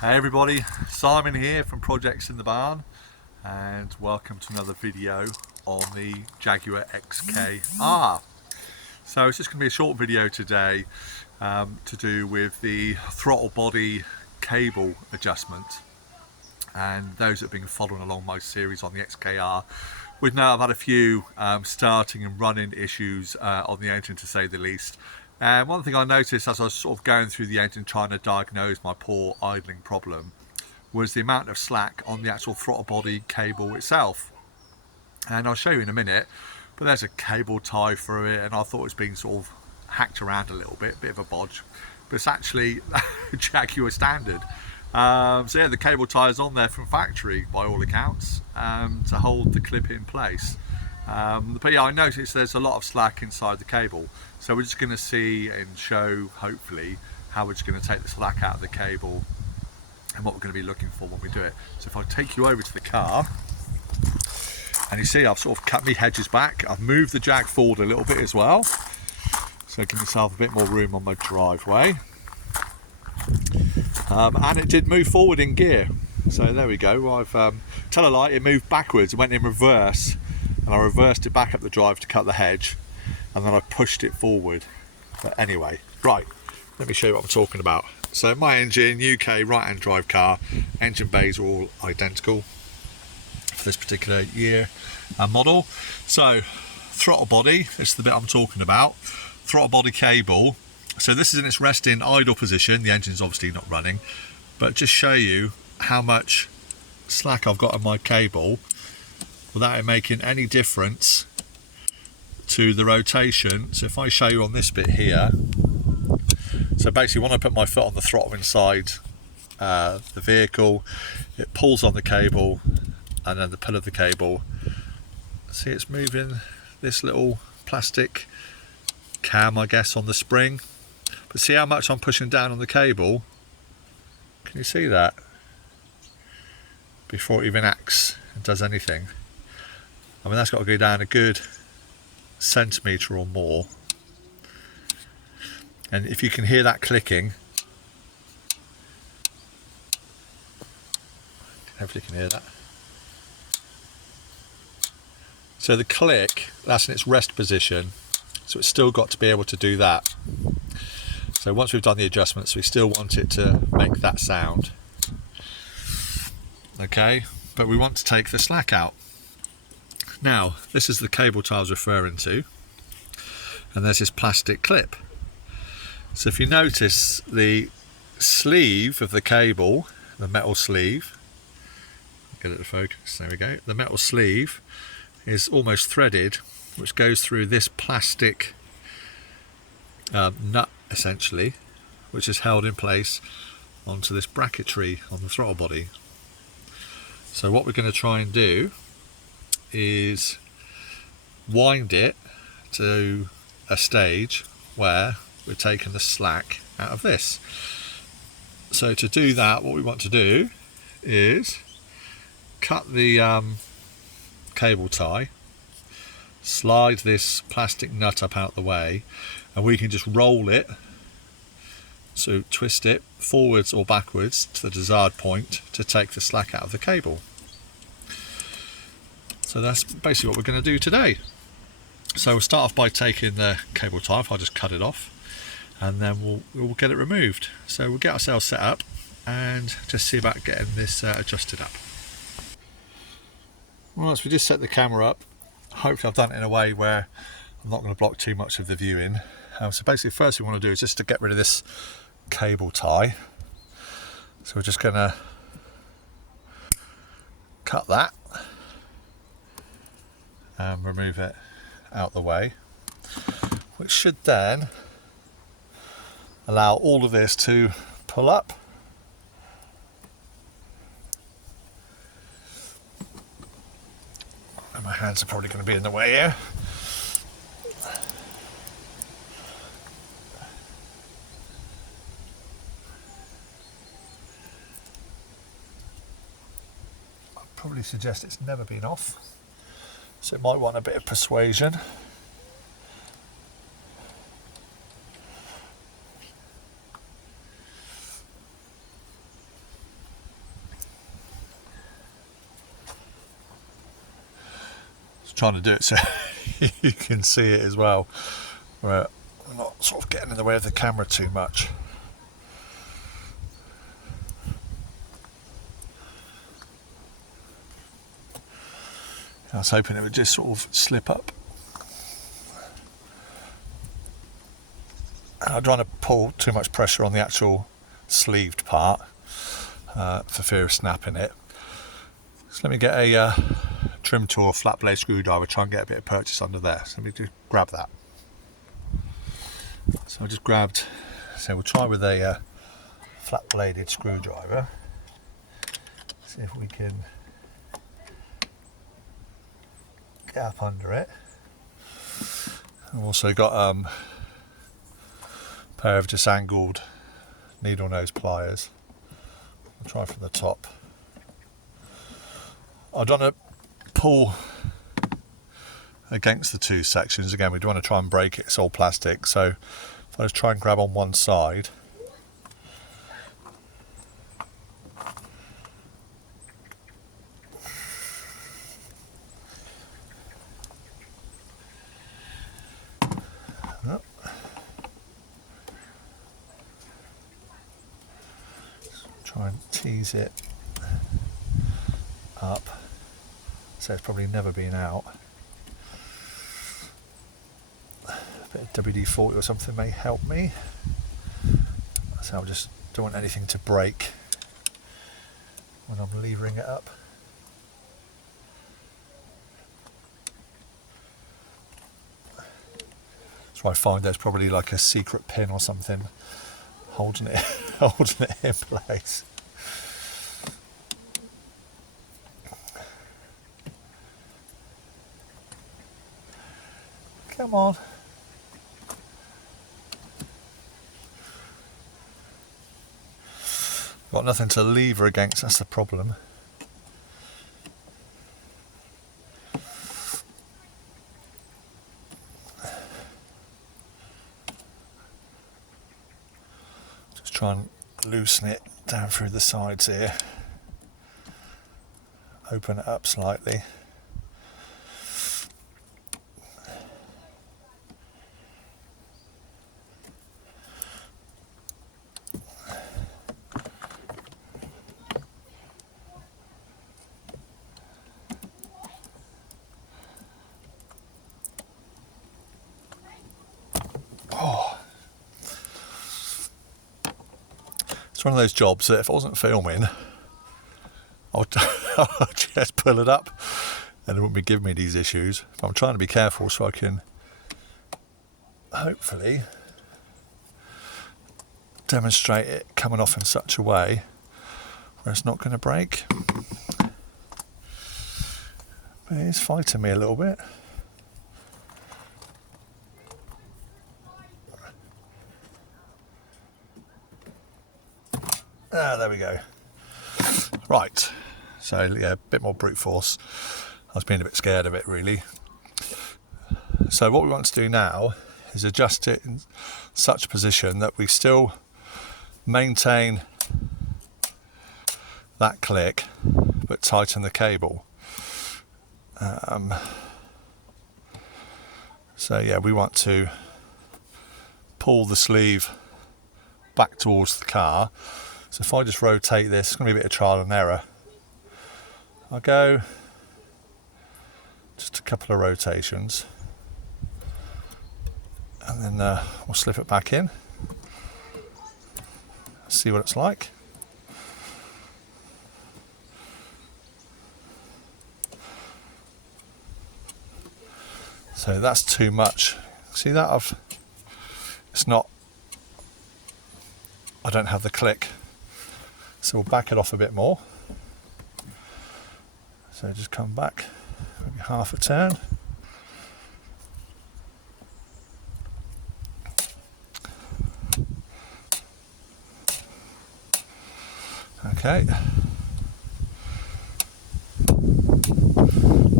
Hey everybody, Simon here from Projects in the Barn, and welcome to another video on the Jaguar XKR. So it's just going to be a short video today to do with the throttle body cable adjustment. And those that have been following along my series on the XKR would know I've had a few starting and running issues on the engine, to say the least. And one thing I noticed as I was sort of going through the engine trying to diagnose my poor idling problem was the amount of slack on the actual throttle body cable itself. And I'll show you in a minute, but there's a cable tie through it, and I thought it was being sort of hacked around a little bit of a bodge, but it's actually Jaguar standard. So yeah, the cable tie is on there from factory by all accounts to hold the clip in place. But yeah, I noticed there's a lot of slack inside the cable, so we're just going to see and show hopefully how we're just going to take the slack out of the cable and what we're going to be looking for when we do it. So if I take you over to the car, and you see I've sort of cut my hedges back, I've moved the Jag forward a little bit as well, so give myself a bit more room on my driveway. And it did move forward in gear, so there we go. I've tell a lie, it moved backwards, it went in reverse, and I reversed it back up the drive to cut the hedge, and then I pushed it forward. But anyway, right, let me show you what I'm talking about. So my engine, UK right-hand drive car, engine bays are all identical for this particular year and model. So throttle body, this is the bit I'm talking about. Throttle body cable. So this is in its resting idle position. The engine's obviously not running, but just show you how much slack I've got on my cable without it making any difference to the rotation. So if I show you on this bit here, so basically when I put my foot on the throttle inside the vehicle, it pulls on the cable, and then the pull of the cable, see it's moving this little plastic cam, I guess, on the spring. But see how much I'm pushing down on the cable? Can you see that? Before it even acts and does anything. I mean, that's got to go down a good centimetre or more. And if you can hear that clicking, hopefully you can hear that. So the click, that's in its rest position, so it's still got to be able to do that. So once we've done the adjustments, we still want it to make that sound. Okay, but we want to take the slack out. Now, this is the cable tie I was referring to, and there's this plastic clip. So if you notice the sleeve of the cable, the metal sleeve, get it to focus, there we go, the metal sleeve is almost threaded, which goes through this plastic nut essentially, which is held in place onto this bracketry on the throttle body. So what we're going to try and do is wind it to a stage where we're taking the slack out of this. So to do that, what we want to do is cut the cable tie, slide this plastic nut up out the way, and we can just roll it, so twist it forwards or backwards to the desired point to take the slack out of the cable. So that's basically what we're going to do today. So we'll start off by taking the cable tie, if I just cut it off, and then we'll get it removed. So we'll get ourselves set up and just see about getting this adjusted up. Well, so we just set the camera up. Hopefully I've done it in a way where I'm not going to block too much of the view in. So basically first thing we want to do is just to get rid of this cable tie. So we're just going to cut that and remove it out the way, which should then allow all of this to pull up. And my hands are probably going to be in the way here. I'd probably suggest it's never been off, so it might want a bit of persuasion. trying to do it so you can see it as well, where I'm not sort of getting in the way of the camera too much. I was hoping it would just sort of slip up. I don't want to pull too much pressure on the actual sleeved part for fear of snapping it. So let me get a trim tool, flat blade screwdriver, try and get a bit of purchase under there. So let me just grab that. So I just grabbed, so we'll try with a flat bladed screwdriver. See if we can get up under it. I've also got a pair of just angled needle nose pliers. I'll try from the top. I don't want to pull against the two sections. Again, we don't want to try and break it, it's all plastic. So if I just try and grab on one side, try and tease it up, so it's probably never been out. A bit of WD-40 or something may help me. So I just don't want anything to break when I'm levering it up. So I find there's probably like a secret pin or something holding it in place. Come on. Got nothing to lever against, that's the problem. Just try and loosen it down through the sides here. Open it up slightly. It's one of those jobs that if I wasn't filming, I'd just pull it up and it wouldn't be giving me these issues. But I'm trying to be careful so I can hopefully demonstrate it coming off in such a way where it's not going to break. But it is fighting me a little bit. Ah, there we go. Right, so yeah, a bit more brute force. I was being a bit scared of it really. So what we want to do now is adjust it in such a position that we still maintain that click but tighten the cable. So yeah, we want to pull the sleeve back towards the car. So if I just rotate this, it's going to be a bit of trial and error. I'll go just a couple of rotations and then we'll slip it back in. See what it's like. So that's too much. See that? It's not, I don't have the click. So we'll back it off a bit more. So just come back, maybe half a turn. Okay.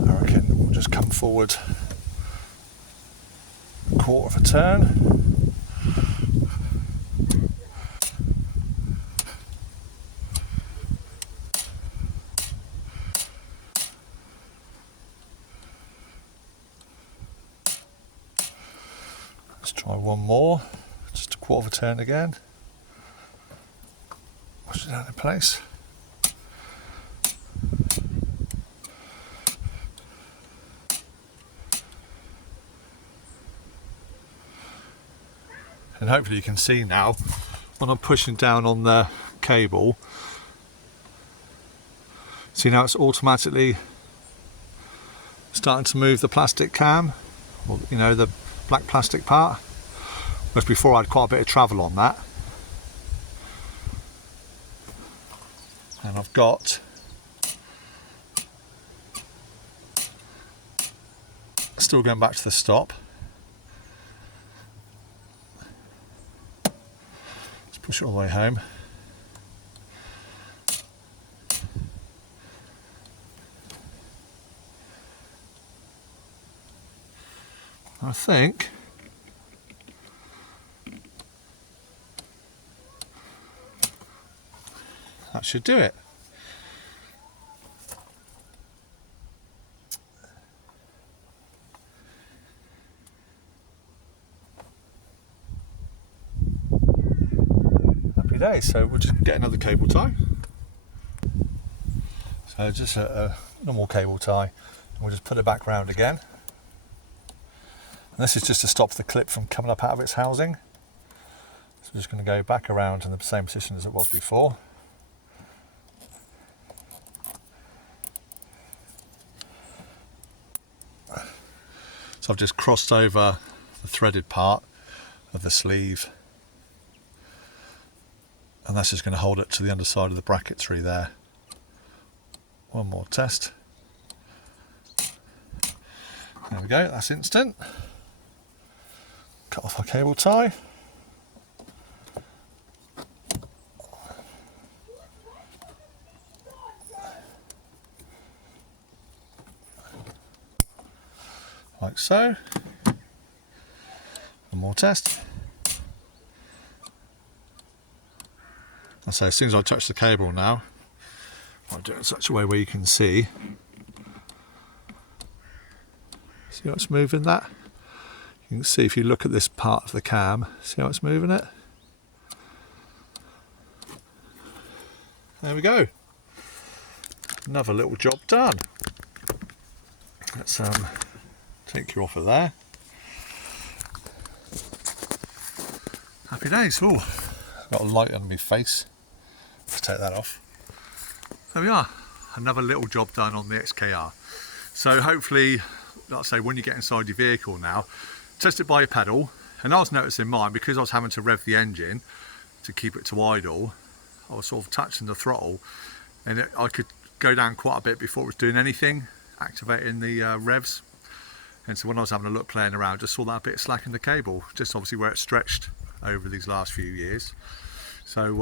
I reckon we'll just come forward a quarter of a turn. Let's try one more, just a quarter of a turn again. Push it down in place. And hopefully you can see now, when I'm pushing down on the cable, see now it's automatically starting to move the plastic cam, or you know, the black plastic part, whereas before I had quite a bit of travel on that. And I've got still going back to the stop. Let's push it all the way home. I think that should do it. Happy days. So we'll just get another cable tie. So just a normal cable tie, and we'll just put it back round again. And this is just to stop the clip from coming up out of its housing. So we're just going to go back around in the same position as it was before. So I've just crossed over the threaded part of the sleeve, and that's just going to hold it to the underside of the bracketry there. One more test. There we go, that's instant. Cut off our cable tie. Like so. One more test. I say, as soon as I touch the cable now, I'll do it in such a way where you can see. See how it's moving that? You can see if you look at this part of the cam, see how it's moving it? There we go. Another little job done. Let's take you off of there. Happy days. Oh, got a light on my face. Let's take that off. There we are. Another little job done on the XKR. So hopefully, like I say, when you get inside your vehicle now, test it by your pedal. And I was noticing mine, because I was having to rev the engine to keep it to idle, I was sort of touching the throttle, and I could go down quite a bit before it was doing anything, activating the revs. And so when I was having a look playing around, just saw that bit of slack in the cable, just obviously where it stretched over these last few years. So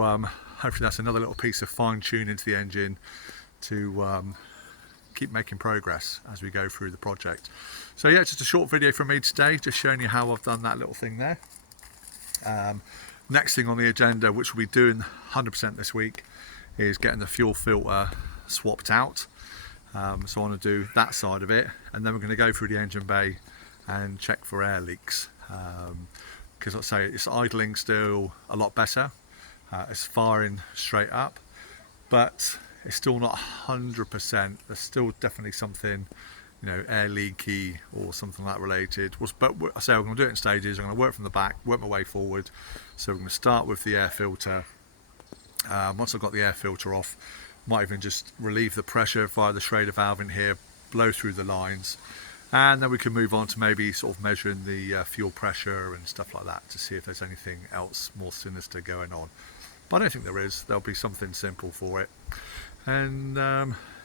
hopefully that's another little piece of fine tuning to the engine to keep making progress as we go through the project. So yeah, just a short video from me today, just showing you how I've done that little thing there. Next thing on the agenda, which we'll be doing 100% this week, is getting the fuel filter swapped out. So I want to do that side of it, and then we're going to go through the engine bay and check for air leaks, because like I say, it's idling still a lot better. It's firing straight up, but it's still not 100%. There's still definitely something, you know, air leaky or something like that related. But I say I'm going to do it in stages. I'm going to work from the back, work my way forward. So we're going to start with the air filter. Once I've got the air filter off, might even just relieve the pressure via the Schrader valve in here, blow through the lines, and then we can move on to maybe sort of measuring the fuel pressure and stuff like that to see if there's anything else more sinister going on. But I don't think there is. There'll be something simple for it. And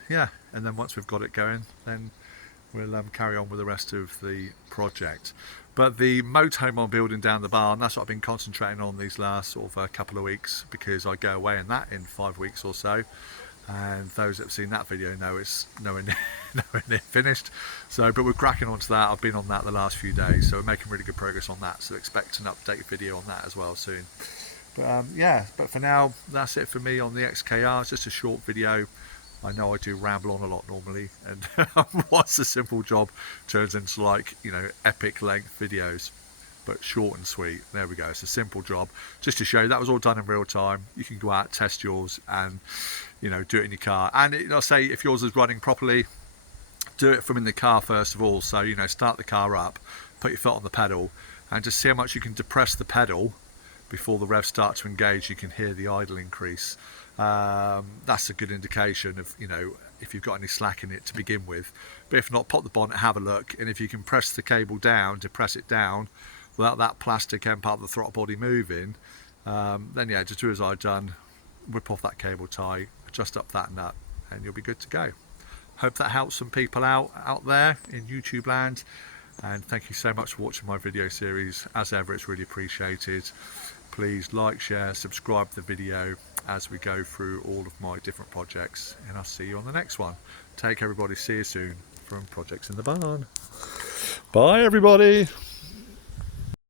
yeah, and then once we've got it going, then we'll carry on with the rest of the project. But the motorhome I'm building down the barn, that's what I've been concentrating on these last sort of couple of weeks, because I go away in that in 5 weeks or so. And those that have seen that video know it's nowhere near finished. So, but we're cracking onto that. I've been on that the last few days, so we're making really good progress on that. So expect an update video on that as well soon. But yeah, but for now, that's it for me on the XKR. It's just a short video. I know I do ramble on a lot normally, and once a simple job turns into, like, you know, epic length videos. but short and sweet. There we go. It's a simple job, just to show you that was all done in real time. You can go out, test yours, and you know, do it in your car. And I'll say, if yours is running properly, do it from in the car first of all. So, you know, start the car up, put your foot on the pedal, and just see how much you can depress the pedal before the revs start to engage. You can hear the idle increase. That's a good indication of, you know, if you've got any slack in it to begin with. But if not, pop the bonnet, have a look, and if you can press the cable down, depress it down without that plastic end part of the throttle body moving, then yeah, just do as I've done, whip off that cable tie, adjust up that nut, and you'll be good to go. Hope that helps some people out there in YouTube land, and thank you so much for watching my video series. As ever, it's really appreciated. Please like, share, subscribe to the video as we go through all of my different projects, and I'll see you on the next one. Take care, everybody. See you soon from Projects in the Barn. Bye, everybody.